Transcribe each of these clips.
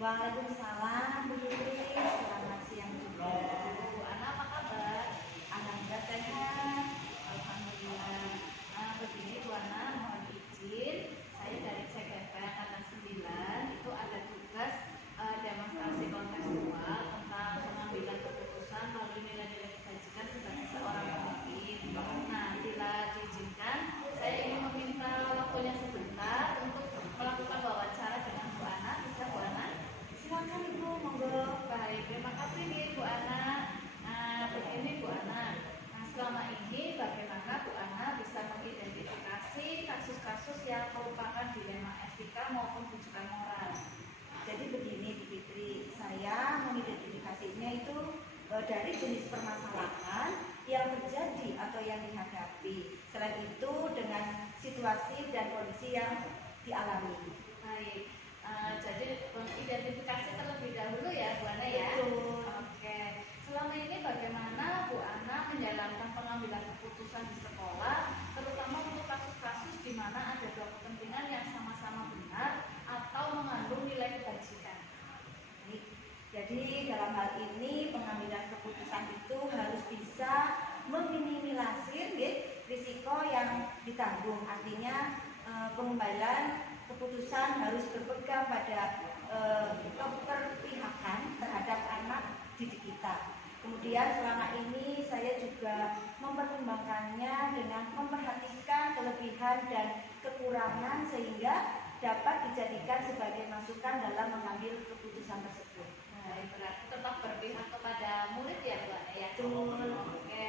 Waalaikumsalam Bu Fitri, selamat siang juga. Bu Ana apa kabar? Alhamdulillah sehat. Alhamdulillah. Begini Bu Ana, mohon izin, saya dari CGP Angkatan 9 itu ada tugas demonstrasi kontekstual tentang pengambilan keputusan melalui nilai-nilai kebajikan sebagai seorang pemimpin. Nah, bila diizinkan, saya ingin meminta waktunya sebentar untuk melakukan wawancara dengan Bu Ana. Bisa Bu Ana? Silakan Ibu, monggo. Baik, terima kasih nih Bu Ana. Begini Bu Ana, selama ini bagaimana Bu Ana bisa mengidentifikasi kasus-kasus yang merupakan dilema etika maupun rujukan moral? Jadi begini Bu Fitri, saya mengidentifikasinya itu dari jenis permasalahan yang terjadi atau yang dihadapi. Selain itu dengan situasi dan kondisi yang dialami. Baik, jadi identifikasi terlebih dahulu ya Bu Ana ya. Betul. Oke, selama ini bagaimana Bu Ana menjalankan pengambilan keputusan di sekolah, terutama untuk kasus-kasus di mana ada dua kepentingan yang sama-sama benar atau mengandung nilai kebajikan? Baik. Jadi dalam hal ini pengambilan keputusan itu harus bisa meminimalisir risiko yang ditanggung. Artinya pengambilan keputusan harus berpegang pada keberpihakan terhadap anak didik kita. Kemudian selama ini saya juga mempertimbangkannya dengan memperhatikan kelebihan dan kekurangan sehingga dapat dijadikan sebagai masukan dalam mengambil keputusan tersebut. Baik, berarti tetap berpihak kepada murid ya Bu Ana ya? Betul. Oke,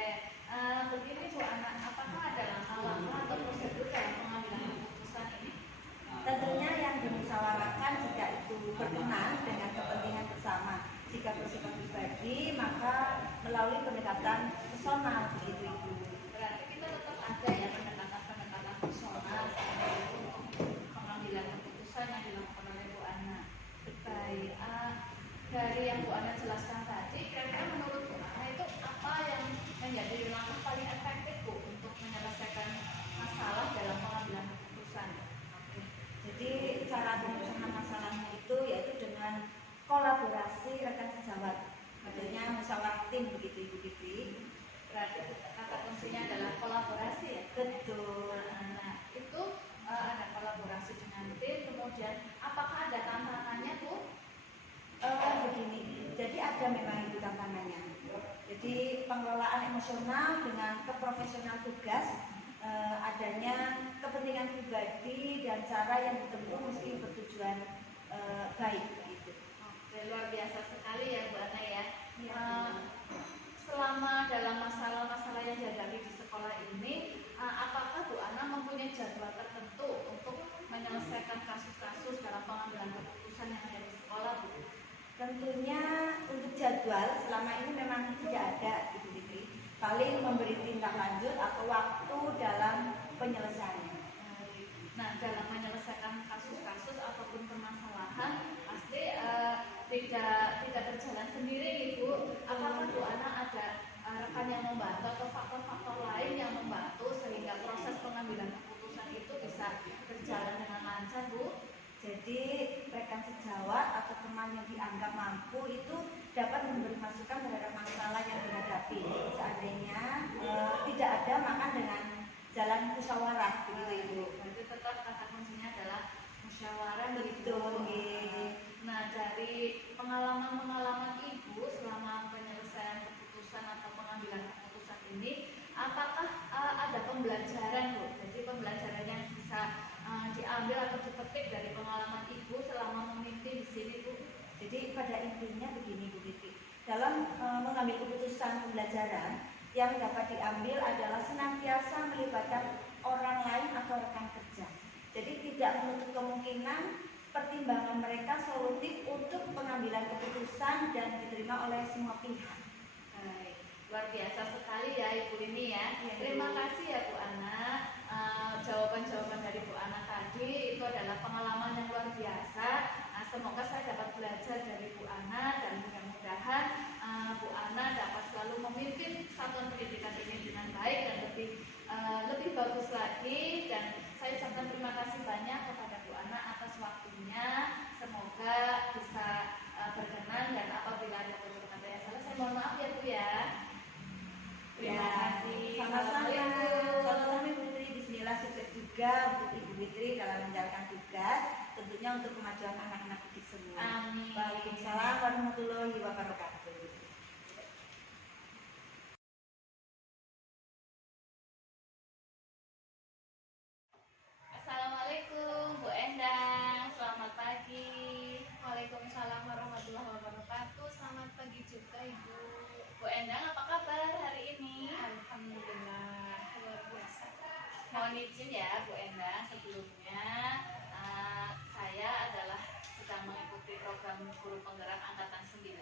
begini Bu Ana, apakah ada langkah-langkah atau prosedur dalam pengambilan keputusan ini? Tentunya yang dimusyawarahkan jika itu berkenan dengan kepentingan bersama. Jika bersifat pribadi, maka melalui pendekatan personal begitu Ibu. Berarti kita tetap ada ya pendekatan-pendekatan personal seperti itu untuk pengambilan keputusan yang dilakukan oleh Bu Ana. Baik, dari yang Bu Ana jelaskan tadi, kira-kira menurut Bu Ana itu apa yang menjadi langkah paling efektif Bu untuk menyelesaikan masalah dalam pengambilan keputusan? Jadi cara pemecahan masalahnya itu yaitu dengan kolaborasi rekan sejawat. Artinya musyawarah tim begitu Ibu Fitri. Berarti kata kuncinya adalah kolaborasi ya? Betul. Nah, itu ada kolaborasi dengan tim, kemudian apakah ada tantangannya Bu? Begini, jadi ada memang itu tantangannya. Jadi pengelolaan emosional dengan keprofesional tugas, adanya kepentingan pribadi dan cara yang ditempuh mesti bertujuan baik gitu. Oke, luar biasa sekali ya Bu Ana ya. Ya. Selama dalam masalah-masalah yang dihadapi di sekolah ini, apakah Bu Ana mempunyai jadwal tertentu untuk menyelesaikan kasus-kasus dalam pengambilan keputusan yang ada di sekolah Bu? Tentunya untuk jadwal selama ini memang tidak ada Ibu Fitri. Paling memberi tindak lanjut atau waktu dalam penyelesaiannya. Nah, dalam menyelesaikan kasus-kasus ataupun permasalahan pasti tidak berjalan sendiri Ibu. Apakah Bu Ana ada rekan yang membantu atau faktor-faktor lain yang membantu sehingga proses pengambilan keputusan itu bisa berjalan dengan lancar Bu? Jadi rekan sejawat atau teman yang dianggap mampu itu dapat memberi masukan terhadap masalah yang dihadapi. Seandainya tidak ada, maka dengan jalan musyawarah begitu Ibu. Berarti tetap kata kuncinya adalah musyawarah begitu. Nah, dari pengalaman-pengalaman Ibu selama penyelesaian keputusan atau pengambilan keputusan ini, apakah ada pembelajaran Bu? Jadi pembelajaran yang bisa diambil atau dipetik dari pengalaman Ibu selama memimpin di sini Bu? Jadi pada intinya begini Bu Titi, dalam mengambil keputusan pembelajaran yang dapat diambil adalah senantiasa melibatkan orang lain atau rekan kerja. Jadi tidak menutup kemungkinan pertimbangan mereka solutif untuk pengambilan keputusan dan diterima oleh semua pihak. Baik, luar biasa sekali ya Ibu ini ya. Ya, Terima kasih ya Bu Ana. Jawaban-jawaban dari Bu Ana tadi itu adalah pengalaman yang luar biasa. Semoga saya dapat belajar dari Bu Ana dan mudah-mudahan Bu Ana dapat selalu memimpin satuan pendidikan ini dengan baik dan lebih bagus lagi. Dan saya ucapkan terima kasih banyak kepada Bu Ana atas waktunya. Semoga bisa berkenan, dan apabila ada beberapa kata yang salah saya mohon maaf ya Bu ya. Terima kasih. Sama-sama. Assalamualaikum. Sama-sama Ibu Fitri. Bismillah, sukses juga untuk Ibu Fitri dalam menjalankan tugas, tentunya untuk kemajuan anak-anak didik semua. Amin. Waalaikumsalam warahmatullahi wabarakatuh. Assalamualaikum Bu Endang, selamat pagi. Waalaikumsalam warahmatullahi wabarakatuh. Selamat pagi juga Ibu. Bu Endang, apa kabar hari ini? Alhamdulillah luar biasa. Mohon izin ya Bu Endang, sebelumnya saya adalah sedang mengikuti program guru penggerak angkatan 9.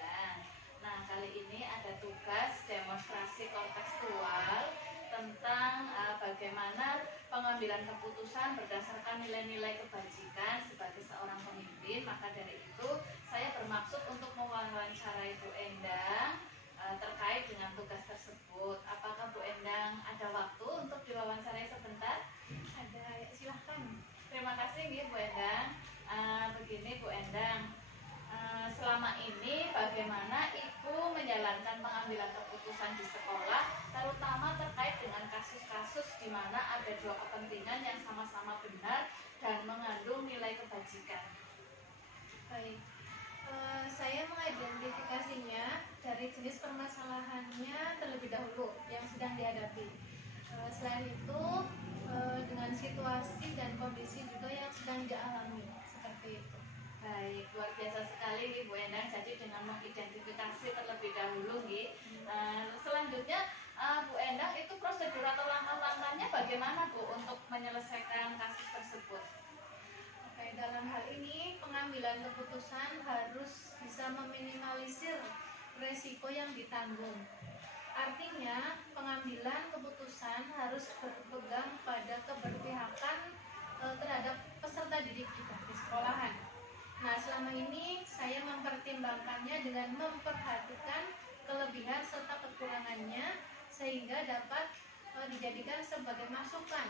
Nah, kali ini ada tugas demonstrasi kontekstual tentang bagaimana pengambilan keputusan berdasarkan nilai-nilai kebajikan sebagai seorang pemimpin. Maka dari itu saya bermaksud untuk mewawancarai Bu Endang terkait dengan tugas tersebut. Apakah Bu Endang ada waktu untuk diwawancarai sebentar? Ada, ya silahkan. Terima kasih nih Bu Endang. Begini Bu Endang, selama ini bagaimana Ibu menjalankan pengambilan keputusan di sekolah, terutama terkait dengan kasus-kasus di mana ada dua kepentingan yang sama-sama benar dan mengandung nilai kebajikan? Baik. Saya mengidentifikasinya dari jenis permasalahannya terlebih dahulu yang sedang dihadapi. Selain itu, dengan situasi dan kondisi juga yang sedang dialami, seperti itu. Baik, luar biasa sekali nih Bu Endang. Jadi dengan mengidentifikasi terlebih dahulu nih, selanjutnya Bu Endang itu prosedur atau langkah-langkahnya bagaimana Bu untuk menyelesaikan kasus tersebut? Oke, dalam hal ini pengambilan keputusan harus bisa meminimalisir resiko yang ditanggung. Artinya, pengambilan keputusan harus berpegang pada keberpihakan terhadap peserta didik kita di sekolahan. Nah, selama ini saya mempertimbangkannya dengan memperhatikan kelebihan serta kekurangannya sehingga dapat dijadikan sebagai masukan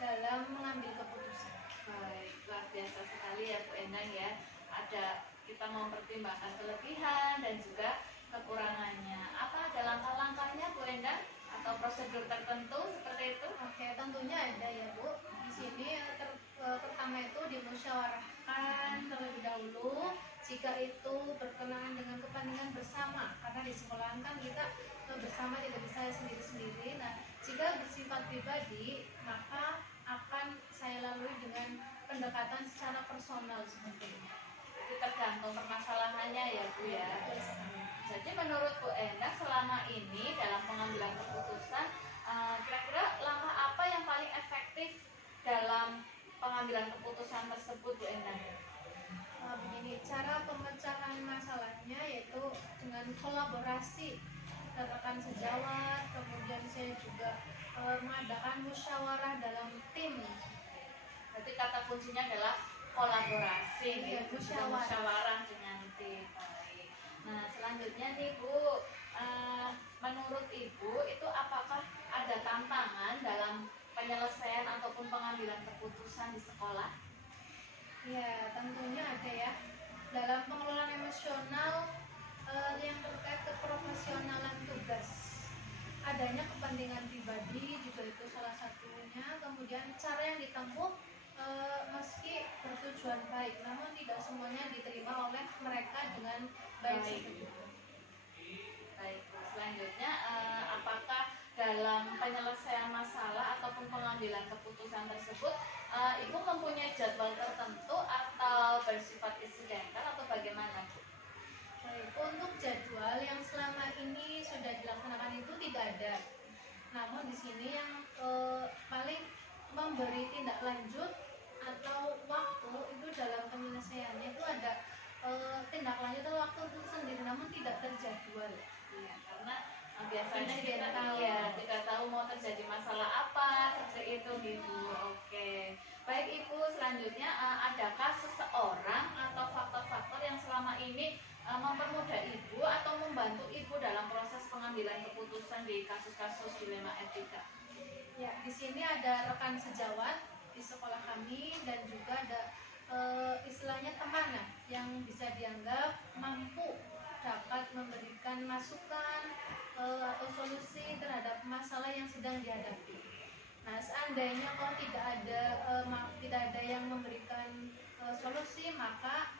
dalam mengambil keputusan. Baik, luar biasa sekali ya Bu Endang ya. Kita mempertimbangkan kelebihan dan juga kekurangannya. Apa ada langkah-langkahnya Bu Endang atau prosedur tertentu seperti itu? Oke, tentunya ada ya Bu. Di sini pertama itu dimusyawarahkan terlebih dahulu jika itu berkenaan dengan kepentingan bersama, karena di sekolahan kan kita bersama, tidak bisa sendiri-sendiri. Nah, jika bersifat pribadi maka akan saya lalui dengan pendekatan secara personal seperti ini. Itu tergantung permasalahannya ya Bu ya. Jadi menurut Bu Endang selama ini dalam pengambilan keputusan, kira-kira langkah apa yang paling efektif dalam pengambilan keputusan tersebut Bu Endang? Begini, cara pemecahan masalahnya yaitu dengan kolaborasi rekan sejawat, kemudian saya juga mengadakan musyawarah dalam tim. Berarti kata kuncinya adalah kolaborasi, Ya, musyawarah dengan tim. Baik. Nah, selanjutnya nih Bu, menurut Ibu itu apakah ada tantangan dalam penyelesaian ataupun pengambilan keputusan di sekolah? Ya, tentunya ada ya. Dalam pengelolaan emosional yang terkait keprofesionalan tugas, adanya kepentingan pribadi juga itu salah satunya. Kemudian cara yang ditempuh meski bertujuan baik, namun tidak semuanya diterima oleh mereka dengan baik seperti itu. Baik, selanjutnya apakah dalam penyelesaian masalah ataupun pengambilan keputusan tersebut Ibu mempunyai jadwal tertentu atau bersifat insidental atau bagaimana Bu? Baik, untuk jadwal yang selama ini sudah dilaksanakan itu tidak ada. Namun di sini yang paling memberi tindak lanjut atau waktu itu dalam penyelesaiannya itu ada tindak lanjut atau waktu itu sendiri, namun tidak terjadwal. Iya, karena biasanya kita Insidental. tidak tahu mau terjadi masalah apa seperti itu gitu. Oke, baik Ibu, selanjutnya adakah seseorang atau faktor-faktor yang selama ini mempermudah Ibu atau membantu Ibu dalam proses pengambilan keputusan di kasus-kasus dilema etika? Ya, di sini ada rekan sejawat di sekolah kami dan juga ada istilahnya teman ya, yang bisa dianggap mampu dapat memberikan masukan atau solusi terhadap masalah yang sedang dihadapi. Nah, seandainya kalau tidak ada yang memberikan solusi, maka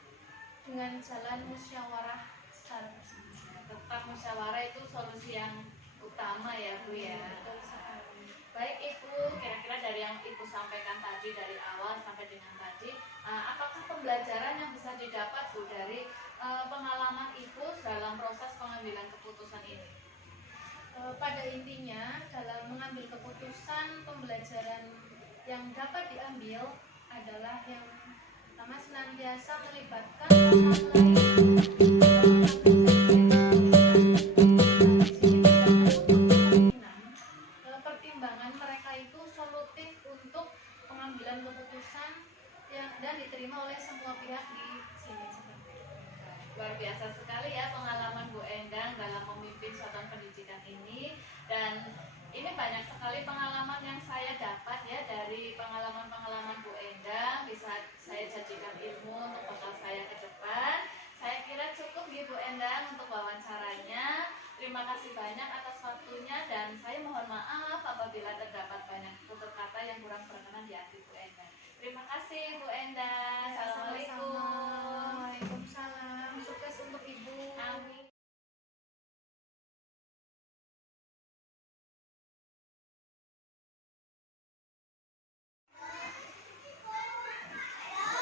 dengan jalan musyawarah secara bersama. Tetap musyawarah itu solusi yang utama ya Bu ya. Betul sekali. Baik Ibu, kira-kira dari yang Ibu sampaikan tadi dari awal sampai dengan tadi, apakah pembelajaran yang bisa didapat Bu dari pengalaman Ibu dalam proses pengambilan keputusan ini? Pada intinya dalam mengambil keputusan, pembelajaran yang dapat diambil adalah yang pertama, senantiasa melibatkan pertimbangan mereka itu solutif untuk pengambilan keputusan dan diterima oleh semua pihak di sini. Luar biasa sekali ya pengalaman Bu Endang dalam memimpin satuan pendidikan ini, dan ini banyak sekali pengalaman yang saya dapat ya dari pengalaman-pengalaman Bu Endang, bisa saya jadikan ilmu untuk bekal saya ke depan. Saya kira cukup ya Bu Endang untuk wawancaranya. Terima kasih banyak atas waktunya, dan saya mohon maaf apabila terdapat banyak tutur kata yang kurang berkenan di hati Bu Endang. Terima kasih Bu Endang. Assalamualaikum. Waalaikumsalam. Sukses untuk Ibu. Amin.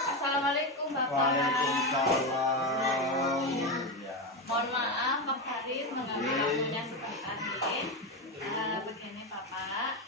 Assalamualaikum Bapak. Waalaikumsalam. Ya. Mohon maaf Pak Farid mengambil waktunya sebentar nih. Begini Bapak,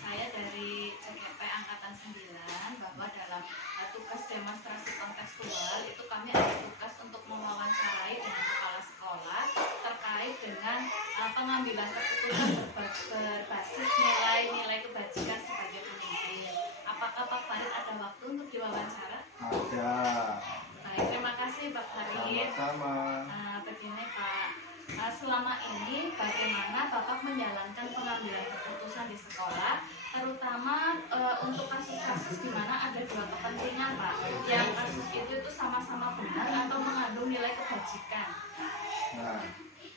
saya dari CGP Angkatan 9, bahwa dalam tugas demonstrasi kontekstual itu kami ada tugas untuk mewawancarai dengan kepala sekolah terkait dengan pengambilan keputusan berbasis nilai-nilai kebajikan sebagai pemimpin. Apakah Pak Farid ada waktu untuk diwawancara? Ada. Baik, terima kasih Pak Farid. Sama-sama. Begini Pak, selama ini bagaimana Bapak menjalankan pengambilan keputusan di sekolah, terutama untuk kasus-kasus di mana ada dua kepentingan Pak, yang kasus itu sama-sama benar atau mengandung nilai kebajikan. Nah,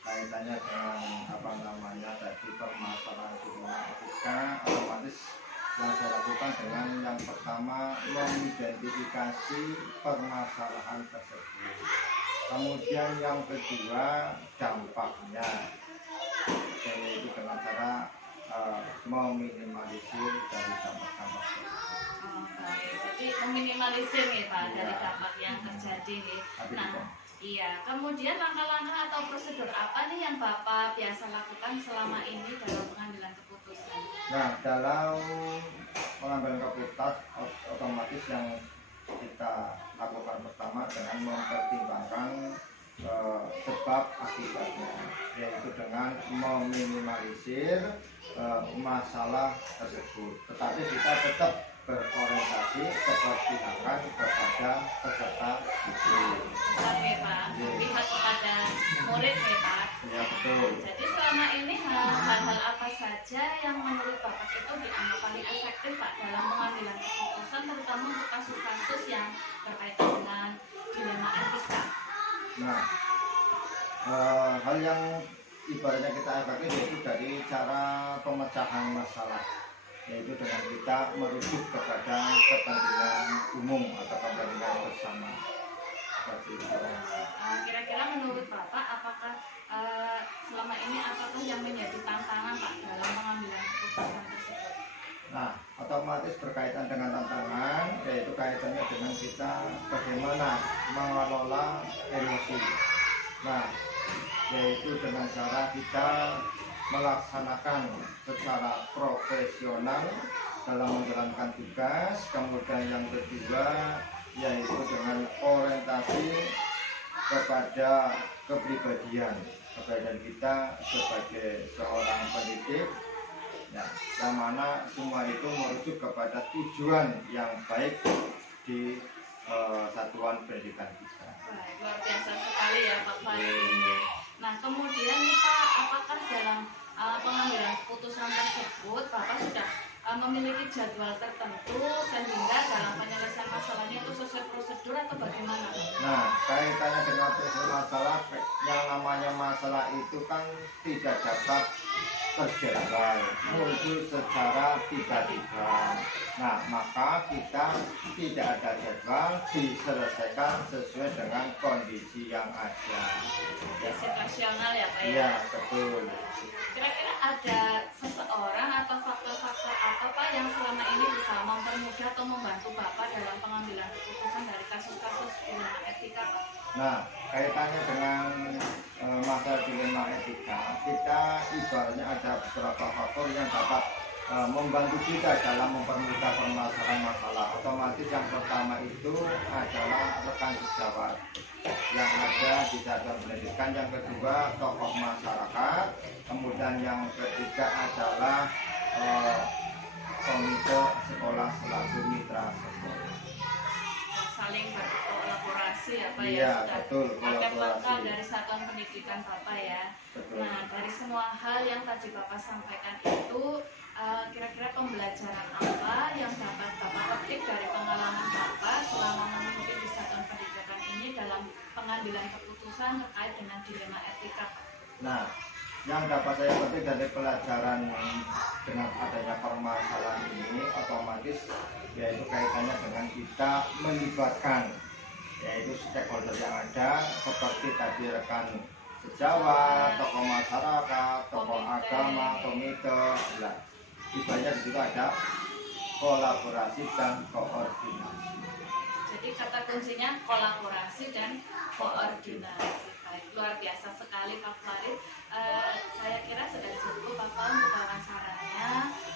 kaitannya dengan apa namanya tadi permasalahan hubungan etika, otomatis yang saya lakukan dengan yang pertama mengidentifikasi permasalahan tersebut. Kemudian yang kedua dampaknya, yaitu dengan cara meminimalisir dari dampak-dampak tersebut. Oh, baik. Jadi meminimalisir nih Pak dari dampak yang terjadi nih. Nah, iya. Kemudian langkah-langkah atau prosedur apa nih yang Bapak biasa lakukan selama ini dalam pengambilan keputusan? Nah, dalam pengambilan keputusan otomatis yang kita lakukan pertama dengan mempertimbangkan sebab akibatnya, yaitu dengan meminimalisir masalah tersebut, tetapi kita tetap berorientasi keberpihakan kepada peserta didik. Oke Pak, lihat kepada murid nih Pak. Ya betul. Jadi selama ini hal-hal apa saja yang menurut Bapak itu dianggap paling efektif Pak dalam pengambilan keputusan, terutama untuk kasus-kasus yang berkaitan dengan dilema etika? Nah, hal yang ibaratnya kita efektif yaitu dari cara pemecahan masalah, yaitu dengan kita merujuk kepada kepentingan umum atau kepentingan bersama. Seperti itu. Kira-kira menurut Bapak apakah selama ini apakah yang menjadi tantangan Pak dalam pengambilan keputusan tersebut? Nah, otomatis berkaitan dengan tantangan, yaitu kaitannya dengan kita bagaimana mengelola emosi. Nah, yaitu dengan cara kita melaksanakan secara profesional dalam menjalankan tugas. Kemudian yang kedua yaitu dengan orientasi kepada kepribadian kita sebagai seorang pendidik, ya, yang mana semua itu merujuk kepada tujuan yang baik di satuan pendidikan kita. Baik, luar biasa sekali ya Pak Farid. Nah kemudian nih Pak, apakah dalam pengambilan keputusan tersebut Bapak sudah memiliki jadwal tertentu sehingga dalam penyelesaian masalahnya itu sesuai prosedur atau bagaimana? Nah, kaitannya dengan masalah, yang namanya masalah itu kan tidak dapat terjadwal, muncul secara tiba-tiba. Nah, maka kita tidak ada jadwal, diselesaikan sesuai dengan kondisi yang ada. Ya, situasional ya Pak ya? Iya, betul. Kira-kira ada seseorang atau faktor-faktor apa Pak yang selama ini bisa mempermudah atau membantu Bapak dalam pengambilan keputusan dari kasus-kasus dilema etika Pak? Nah, kaitannya dengan masalah dilema etika, kita ibaratnya ada beberapa faktor yang dapat membantu kita dalam mempermudah permasalahan masalah. Otomatis yang pertama itu adalah rekan sejawat yang ada di satuan pendidikan, yang kedua tokoh masyarakat, kemudian yang ketiga adalah komite sekolah selaku mitra sekolah. Saling berkolaborasi ya Pak Iya, ya, sudah betul, paket lengkap kolaborasi. dari satuan pendidikan Bapak ya. Betul. Nah dari semua hal yang tadi Bapak sampaikan itu kira-kira pembelajaran apa yang dapat Bapak petik dari pengalaman Bapak selama memimpin di satuan pendidikan ini dalam pengambilan keputusan terkait dengan dilema etika Pak? Nah, yang dapat saya petik dari pelajaran dengan adanya permasalahan ini otomatis yaitu kaitannya dengan kita melibatkan yaitu stakeholder yang ada seperti tadi rekan sejawat, tokoh masyarakat, tokoh agama, komite. Nah, ibaratnya di situ ada kolaborasi dan koordinasi. Jadi kata kuncinya kolaborasi dan koordinasi. Baik, luar biasa sekali Pak Farid. Saya kira sudah cukup Bapak untuk wawancaranya.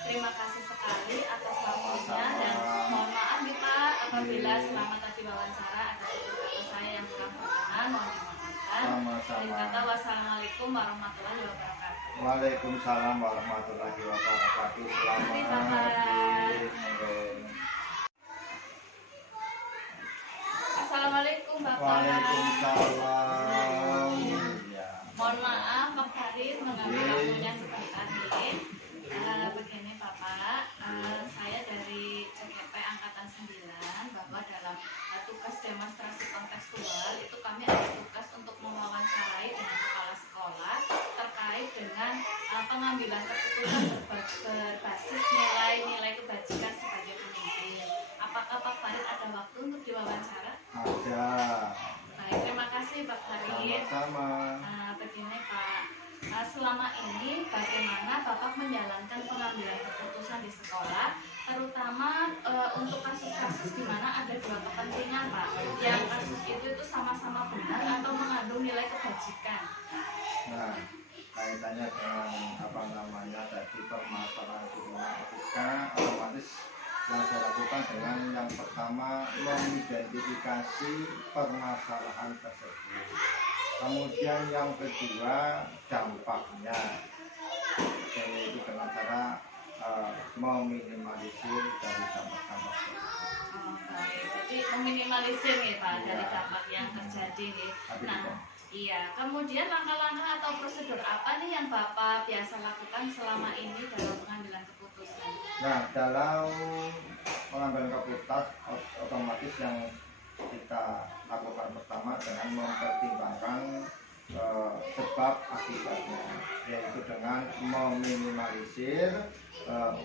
Terima kasih sekali atas waktunya dan mohon maaf nih Pak apabila selama tadi wawancara ada kata saya yang kurang berkenan, mohon dimaafkan. Sama-sama. Kata wassalamualaikum warahmatullahi wabarakatuh. Waalaikumsalam warahmatullahi wabarakatuh. Mari, Selamat Bapak. Assalamualaikum Bapak. Waalaikumsalam. Ya. Mohon maaf Pak Farid mengambil waktunya sebentar nih. Begini Bapak, saya dari CGP Angkatan 9 bahwa dalam tugas demonstrasi kontekstual itu kami ada tugas untuk mewawancarai dengan kepala sekolah terkait dengan pengambilan keputusan berbasis nilai-nilai kebajikan sebagai pemimpin. Apakah Pak Farid ada waktu untuk diwawancara? Ada. Baik, terima kasih Pak Farid. Sama-sama. Begini Pak, selama ini bagaimana Bapak menjalankan pengambilan keputusan di sekolah, terutama untuk kasus-kasus di mana ada dua kepentingan Pak, yang kasus itu sama-sama benar atau mengandung nilai kebajikan. Nah, kaitannya dengan apa namanya tadi permasalahan dilema etika, otomatis yang saya lakukan dengan yang pertama mengidentifikasi permasalahan tersebut. Kemudian yang kedua dampaknya, yaitu dengan cara meminimalisir dari dampak-dampak tersebut. Oh, baik. Jadi meminimalisir nih Pak Iya. dari dampak yang terjadi nih. Tapi Nah, tidak. iya. Kemudian langkah-langkah atau prosedur apa nih yang Bapak biasa lakukan selama ini dalam pengambilan keputusan? Nah, dalam pengambilan keputusan otomatis yang kita lakukan pertama dengan mempertimbangkan sebab akibatnya, yaitu dengan meminimalisir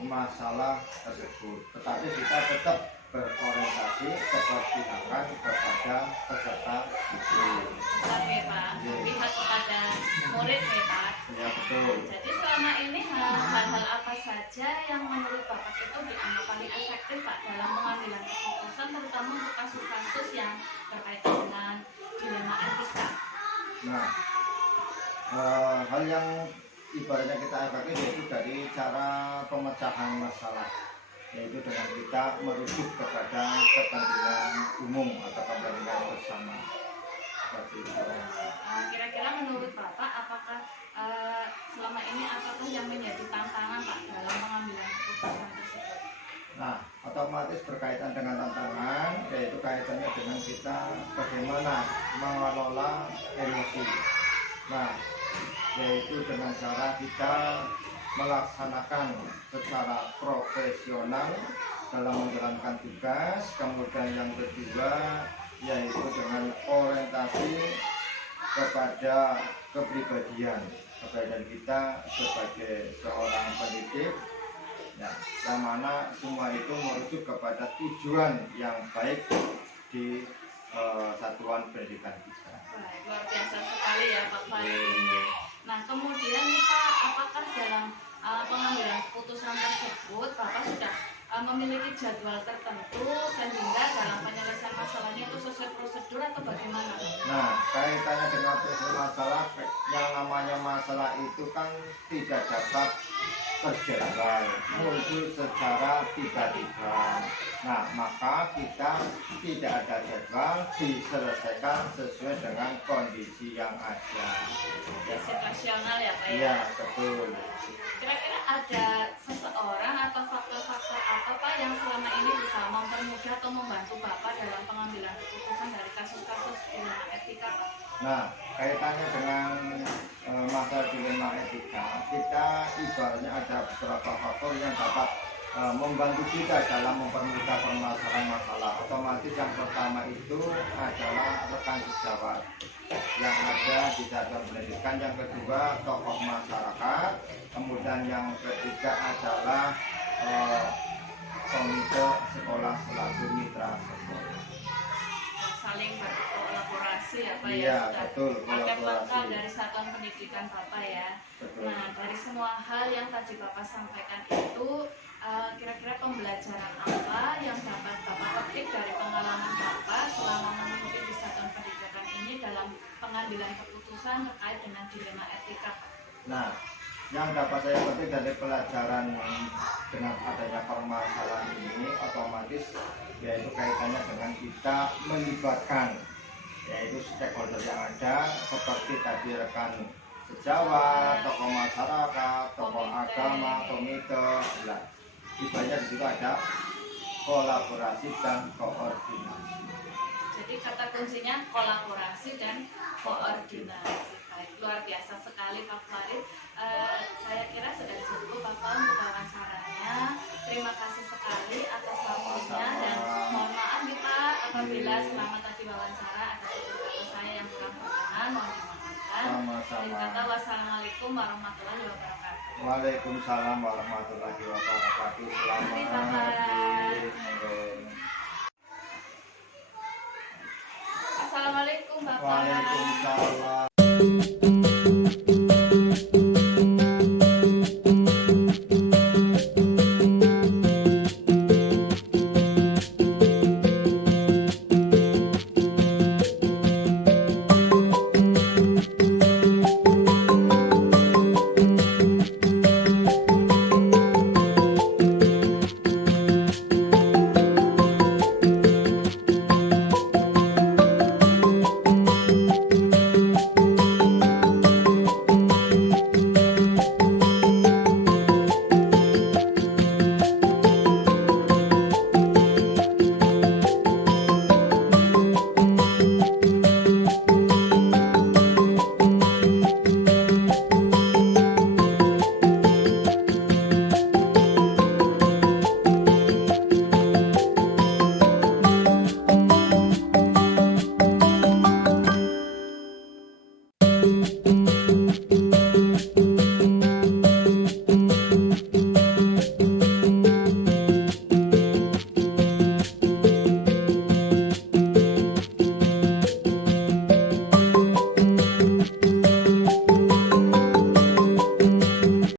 masalah tersebut. Tetapi kita tetap berorientasi keberpihakan kepada peserta didik. Oke Pak, berpihak kepada murid nih Pak. Ya betul. Jadi selama ini hal-hal apa saja yang menurut Bapak itu dianggap paling efektif Pak dalam pengambilan keputusan, terutama untuk kasus-kasus yang berkaitan dengan dilema etika? Nah, hal yang ibaratnya kita evakuasi yaitu dari cara pemecahan masalah, yaitu dengan kita merujuk kepada kepentingan umum atau kepentingan bersama seperti itu. Kira-kira menurut Bapak apakah selama ini apakah yang menjadi tantangan Pak dalam pengambilan keputusan tersebut? Nah, otomatis berkaitan dengan tantangan, yaitu kaitannya dengan kita bagaimana mengelola emosi. Nah, yaitu dengan cara kita melaksanakan secara profesional dalam menjalankan tugas. Kemudian yang kedua yaitu dengan orientasi kepada kepribadian kita sebagai seorang pendidik, ya, yang mana semua itu merujuk kepada tujuan yang baik di satuan pendidikan kita. Baik, luar biasa sekali ya Pak Farid. Nah kemudian nih Pak, apakah dalam pengambilan keputusan tersebut Bapak sudah memiliki jadwal tertentu sehingga dalam penyelesaian masalahnya itu sesuai prosedur atau bagaimana? Nah, kaitannya dengan masalah, yang namanya masalah itu kan tidak dapat terjadwal, muncul secara tiba-tiba. Nah, maka kita tidak ada jadwal, diselesaikan sesuai dengan kondisi yang ada. Ya, situasional ya Pak ya? Iya, betul. Kira-kira ada seseorang atau faktor-faktor apa Pak yang selama ini bisa mempermudah atau membantu Bapak dalam pengambilan keputusan dari kasus-kasus dilema etika Pak? Nah, kaitannya dengan masalah dilema etika, kita ibaratnya ada beberapa faktor yang dapat membantu kita dalam mempermudah permasalahan masalah. Otomatis yang pertama itu adalah rekan sejawat yang ada di satuan pendidikan, yang kedua tokoh masyarakat, kemudian yang ketiga adalah komite sekolah selaku mitra sekolah. Saling berkolaborasi ya Pak Iya, ya, sudah betul, paket kolaborasi. langkah dari satuan pendidikan Bapak ya. Betul. Nah dari semua hal yang tadi Bapak sampaikan itu kira-kira pembelajaran apa yang dapat Bapak petik dari pengalaman Bapak selama memimpin di satuan pendidikan ini dalam pengambilan keputusan terkait dengan dilema etika Pak? Nah, yang dapat saya petik dari pelajaran dengan adanya permasalahan ini otomatis yaitu kaitannya dengan kita melibatkan yaitu stakeholder yang ada seperti tadi rekan sejawat, tokoh masyarakat, tokoh agama, komite. Nah, banyak di situ ada kolaborasi dan koordinasi. Jadi kata kuncinya kolaborasi dan koordinasi. Baik, luar biasa sekali Pak Farid. Saya kira sudah cukup Bapak untuk wawancaranya. Terima kasih sekali atas waktunya dan mohon maaf nih Pak apabila selama tadi wawancara ada kata saya yang kurang berkenan, mohon dimaafkan. Sama-sama. Kata wassalamualaikum warahmatullahi wabarakatuh. Waalaikumsalam warahmatullahi wabarakatuh. Terima Selamat kasih. pagi. Assalamualaikum Bapak. Waalaikumsalam.